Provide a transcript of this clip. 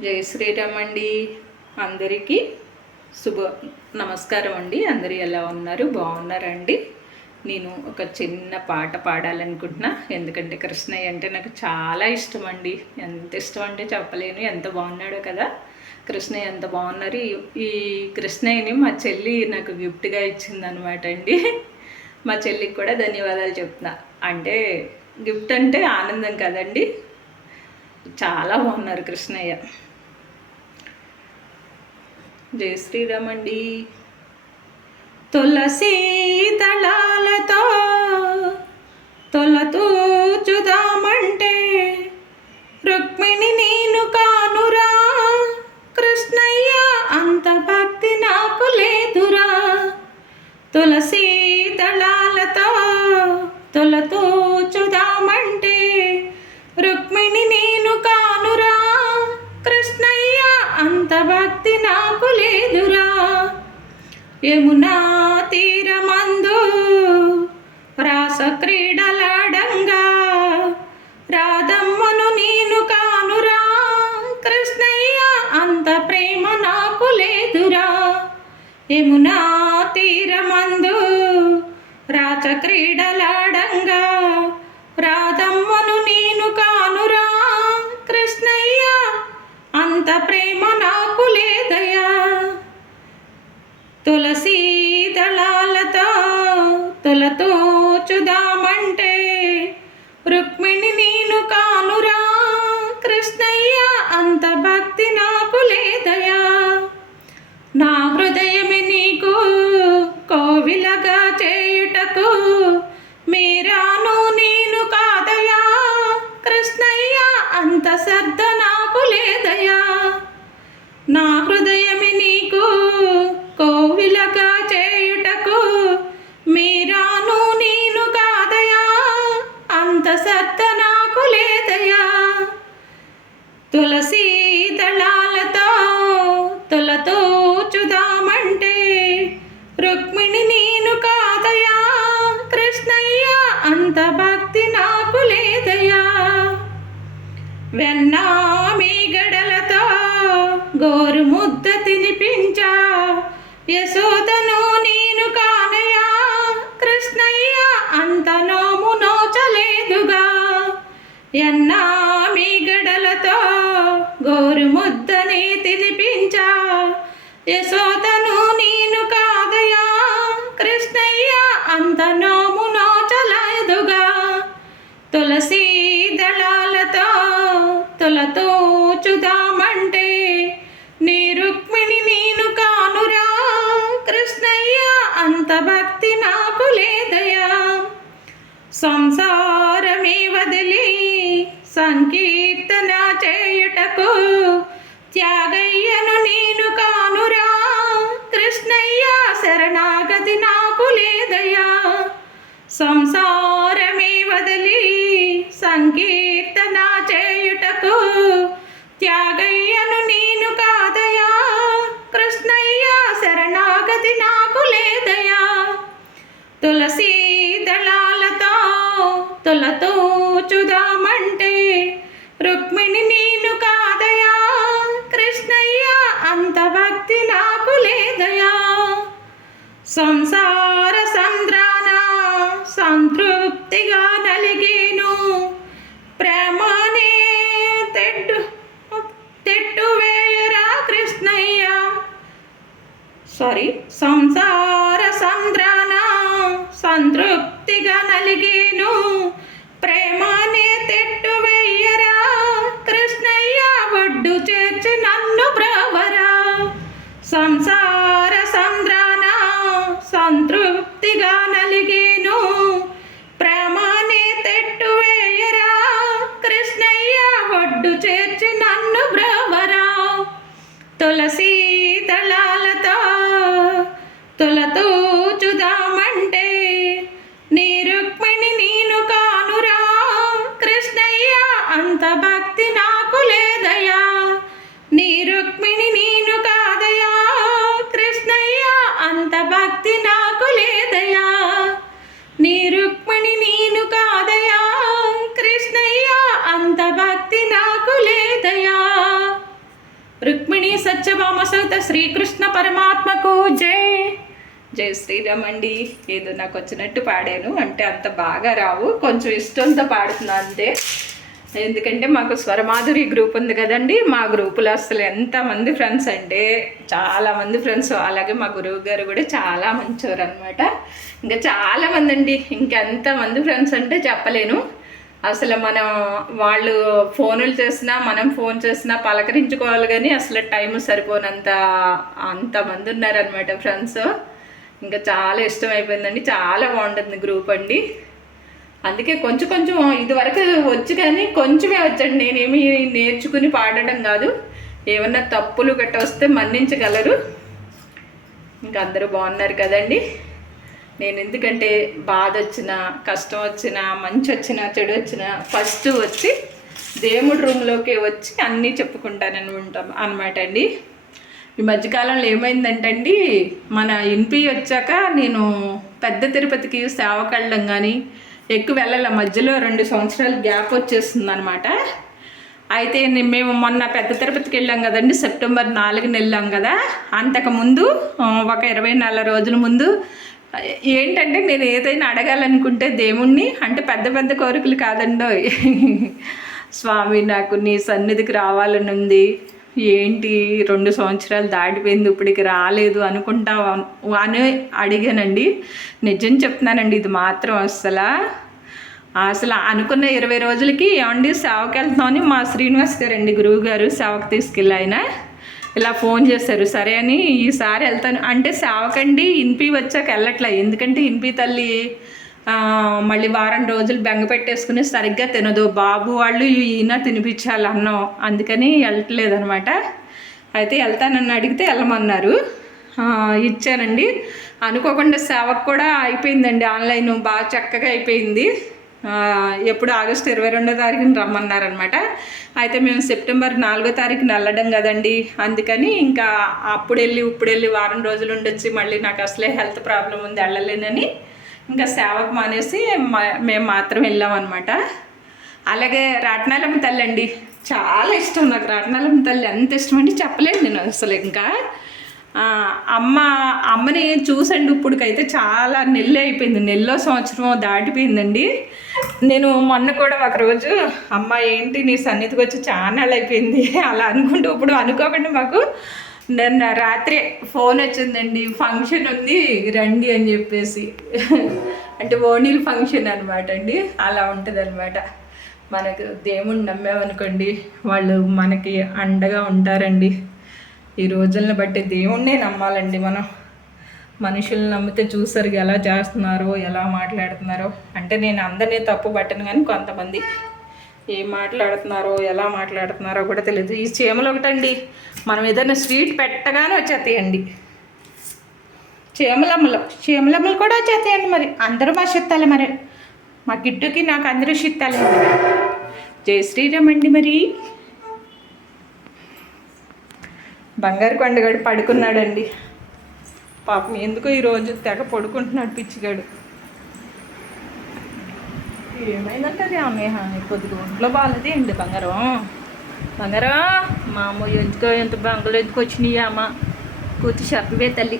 జై శ్రీరామ్ అండి. అందరికీ శుభ నమస్కారం అండి. అందరూ ఎలా ఉన్నారు? బాగున్నారండి? నేను ఒక చిన్న పాట పాడాలనుకుంటున్నా. ఎందుకంటే కృష్ణయ్య అంటే నాకు చాలా ఇష్టం అండి. ఎంత ఇష్టం అంటే చెప్పలేను. ఎంత బాగున్నాడో కదా కృష్ణయ్య, ఎంత బాగున్నారు. ఈ కృష్ణయ్యని మా చెల్లి నాకు గిఫ్ట్గా ఇచ్చిందనమాట అండి. మా చెల్లికి కూడా ధన్యవాదాలు చెప్తున్నా. అంటే గిఫ్ట్ అంటే ఆనందం కదండి. చాలా బాగున్నారు కృష్ణయ్య. జై శ్రీరామ్ అండి. తులసి దళాలతో తొలతూచుదామంటే రుక్మిణి నేను కానురా, కృష్ణయ్య అంత భక్తి నాకు లేదురా. తులసి దళాలతో తొలతూచుదామంటే రుక్మిణి నేను కానురా, కృష్ణయ్య అంత భక్తి నాకు లేదురా. యమునా తీరమందు రాస క్రీడలాడంగా రాధమ్మను నేను కానురా, కృష్ణయ్య అంత ప్రేమ నాకు లేదురా. యమునా తీరమందు రాస క్రీడలాడంగా రాధమ్మను నేను కానురా, కృష్ణయ్య అంత ప్రేమ నాకు లేదయ్యా. తులసి దళాలతో తొలతూచుదామంటే రుక్మిణి నేను కానురా, కృష్ణయ్య అంత భక్తి నాకు లేదయ్యా. నా హృదయమే నీకు కోవిలగా చేయుటకు మీరాను నేను కాదయా, కృష్ణయ్య అంత శ్రద్ధ నాకు లేదయా. నా హృదయమే నీకు కోవిలగా చేయుటకు మీరాను నేను కాదయా, అంత శ్రద్ధ నాకు లేదయా. తులసి దళాలతో తొలతూచుదామంటే రుక్మిణి నేను కాదయా, కృష్ణయ్య అంత భక్తి నాకు లేదయా. వెన్నా మీగడలతో గోరు ముద్ద తినిపించా యశోదను నేను కానయా, కృష్ణయ్య అంత నోము నోచలేదుగా. ఎన్నా మీగడలతో గోరు ముద్దని తినిపించా యశోదను నేను కాదయా, కృష్ణయ్య అంత నోము నోచలేదుగా. తులసి దళాలతో తొలతూచుదామంటే నీ రుక్మిణి నేను కానురా, కృష్ణయ్య అంత భక్తి నాకు లేదయా. సంసారమే వదిలి సంకీర్తన చేయుటకు త్యాగయ్యను నేను కానురా, కృష్ణయ్య శరణాగతి నాకు లేదయా. సంసారమే వదిలి సంకీర్తన చేయుటకు త్యాగయ్యను నేను కాదయా, కృష్ణయ్య శరణాగతి నాకు లేదయా. తులసి దళాలతో తొలతూచుదామంటే రుక్మిణి నేను కాదయా, కృష్ణయ్య అంత భక్తి నాకు లేదయా. సంసార సంద్రాన సంతృప్తిగా నలిగేను ప్రేమనే తెట్టు వేయరా కృష్ణయ్య. సంసార సంద్రాన సంతృప్తిగా నలిగేను ప్రేమనే తెట్టు వేయరా, కృష్ణయ్య ఒడ్డు చేర్చి నన్ను బ్రవరా. సంసార సంద్రాన సంతృప్తిగా నలిగేను ప్రేమనే తెట్టు వేయరా, కృష్ణయ్య ఒడ్డు చేర్చి నన్ను బ్రవరా. తులసి దళాలతో తొలతూచుదామంటే నీ రుక్మిణి నేను కానురా, కృష్ణయ్య అంత భక్తి నాకు లేదయా. నీ రుక్మిణి నేను కాదయా, కృష్ణయ్య అంత భక్తి నాకు లేదయా. నీ రుక్మిణి నేను కాదయా, కృష్ణయ్య అంత భక్తి నాకు లేదయా. రుక్మిణి సత్యభామ సహిత శ్రీకృష్ణ పరమాత్మకు జై. జై శ్రీరామ్ అండి. ఏదో నాకు వచ్చినట్టు పాడాను, అంటే అంత బాగా రావు, కొంచెం ఇష్టంతో పాడుతున్నా అంతే. ఎందుకంటే మాకు స్వరమాధురి గ్రూప్ ఉంది కదండి, మా గ్రూపులో అసలు ఎంతమంది ఫ్రెండ్స్ అంటే చాలామంది ఫ్రెండ్స్. అలాగే మా గురువు గారు కూడా చాలా మంచివారు అనమాట. ఇంకా చాలామంది అండి, ఇంకెంతమంది ఫ్రెండ్స్ అంటే చెప్పలేను. అసలు మనం వాళ్ళు ఫోనులు చేసినా మనం ఫోన్ చేసినా పలకరించుకోవాలి, కానీ అసలు టైం సరిపోనంత అంతమంది ఉన్నారనమాట ఫ్రెండ్స్. ఇంకా చాలా ఇష్టం అయిపోయిందండి, చాలా బాగుంటుంది గ్రూప్ అండి. అందుకే కొంచెం కొంచెం ఇదివరకు వచ్చు, కానీ కొంచెమే వచ్చండి. నేనేమి నేర్చుకుని పాడడం కాదు, ఏమన్నా తప్పులు గట్ట వస్తే మన్నించగలరు. ఇంకా అందరూ బాగున్నారు కదండి. నేను ఎందుకంటే బాధ వచ్చినా, కష్టం వచ్చినా, మంచి వచ్చినా, చెడు వచ్చినా ఫస్ట్ వచ్చి దేవుడి రూమ్లోకి వచ్చి అన్నీ చెప్పుకుంటానని ఉంటాం అనమాట అండి. ఈ మధ్యకాలంలో ఏమైందంటే అండి, మన ఇంపి వచ్చాక నేను పెద్ద తిరుపతికి సేవకు వెళ్ళడం కానీ ఎక్కువ వెళ్ళాల, మధ్యలో 2 సంవత్సరాలు గ్యాప్ వచ్చేస్తుంది అనమాట. అయితే మేము మొన్న పెద్ద తిరుపతికి వెళ్ళాం కదండి, సెప్టెంబర్ 4న వెళ్ళాం కదా. అంతకుముందు ఒక 24 రోజుల ముందు ఏంటంటే నేను ఏదైనా అడగాలనుకుంటే దేవుణ్ణి, అంటే పెద్ద పెద్ద కోరికలు కాదండో, స్వామి నాకు నీ సన్నిధికి రావాలని ఉంది, ఏంటి 2 సంవత్సరాలు దాటిపోయింది ఇప్పటికి రాలేదు అనుకుంటా అని అడిగానండి. నిజం చెప్తున్నానండి, ఇది మాత్రం అసలు అనుకున్న 20 రోజులకి ఏమండి సేవకి వెళ్తామని మా శ్రీనివాస్ గారండి గురువు గారు సేవకు తీసుకెళ్ళి ఆయన ఇలా ఫోన్ చేశారు. సరే అని ఈసారి వెళ్తాను అంటే సేవకండి ఇన్పి వచ్చాక వెళ్ళట్లే, ఎందుకంటే ఇన్పి తల్లి మళ్ళీ వారం రోజులు బెంగ పెట్టేసుకుని సరిగ్గా తినదు, బాబు వాళ్ళు ఈయన తినిపించాలి అన్నం, అందుకని వెళ్ళట్లేదు అనమాట. అయితే వెళ్తానని అడిగితే వెళ్ళమన్నారు, ఇచ్చానండి. అనుకోకుండా సేవకు కూడా అయిపోయిందండి, ఆన్లైన్ బాగా చక్కగా అయిపోయింది. ఎప్పుడు ఆగస్టు 22వ తారీఖున రమ్మన్నారనమాట. అయితే మేము సెప్టెంబర్ 4వ తారీఖున వెళ్ళడం కదండి, అందుకని ఇంకా అప్పుడు వెళ్ళి వారం రోజులు ఉండొచ్చి మళ్ళీ నాకు అసలే హెల్త్ ప్రాబ్లం ఉంది వెళ్ళలేనని ఇంకా సేవకు మానేసి మేము మాత్రం వెళ్ళామన్నమాట. అలాగే రాట్నాలమ్మ తల్లి అండి, చాలా ఇష్టం నాకు. రాట్నాలమ్మ తల్లి ఎంత ఇష్టం అండి చెప్పలేను నేను అసలు. ఇంకా అమ్మని చూసండి ఇప్పటికైతే చాలా నెల్లు అయిపోయింది, నెల్లో సంవత్సరం దాటిపోయిందండి. నేను మొన్న కూడా ఒకరోజు అమ్మ ఏంటి నీ సన్నిధికి వచ్చి చాలా అయిపోయింది అలా అనుకుంటూ, ఇప్పుడు అనుకోకుండా మాకు నిన్న రాత్రి ఫోన్ వచ్చిందండి, ఫంక్షన్ ఉంది రండి అని చెప్పేసి. అంటే ఓణీల ఫంక్షన్ అనమాట అండి, అలా ఉంటుంది అనమాట. మనకు దేవుణ్ణి నమ్మామనుకోండి వాళ్ళు మనకి అండగా ఉంటారండి. ఈ రోజులను బట్టి దేవుణ్ణే నమ్మాలండి మనం. మనుషులను నమ్మితే చూసారు ఎలా చేస్తున్నారో ఎలా మాట్లాడుతున్నారో. అంటే నేను అందరినీ తప్పు పట్టను, కానీ కొంతమంది ఏం మాట్లాడుతున్నారో ఎలా మాట్లాడుతున్నారో కూడా తెలియదు. ఈ చీమలు ఒకటండి, మనం ఏదైనా స్వీట్ పెట్టగానే వచ్చేస్తాయండి చీమలమ్మలు కూడా వచ్చేస్తాయండి. మరి అందరూ మా చిత్తాలి, మరి మా గిట్టుకి నాకు అందరూ చిత్తాలి. జై శ్రీరామ్ అండి. మరి బంగారు కొండగాడు పడుకున్నాడండి పాపం, ఎందుకో ఈరోజు తెగ పడుకుంటున్నాడు పిచ్చిగాడు. ఏమైందంటే అన్నయ్య కొద్దిగా ఒంట్లో బాగాలేదే అండి. బంగారం మా అమ్మ ఎందుకో ఎంత బంగారు ఎందుకు వచ్చినాయి అమ్మ కూర్చు చెప్పవే తల్లి.